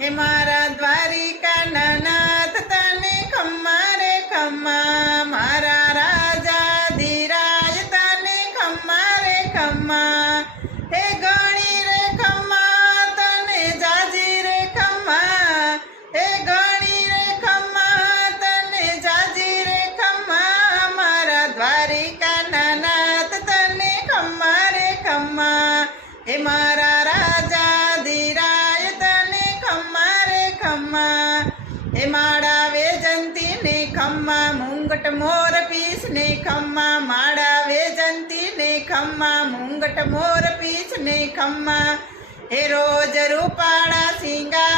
હે મારા દ્વારિકાના નાથ તને ખમ્મા રે ખમ્મા, મારા રાજા ધીરાજ તને ખમ્મા રે ખમ્મા. હે ગણી રે ખમ્મા તને જાજી રે ખમ્મા, હે ગણી રે ખમ્મા તને જાજી રે ખમ્મા, મારા દ્વારિકાના નાથ તને ખમ્મા રે ખમ્મા. હે મારા રાજા ધીરાજ તને ખમ્મા રે ખમ્મા. હે માળા વેજંતી ને ખમ્મા, મુંગટ મોર પીસ ને ખમ્મા, માળા વેજંતી ને ખમ્મા, મુંગટ મોર પીસ ને ખમ્મા. હે રોજ રૂપાળા સિંગા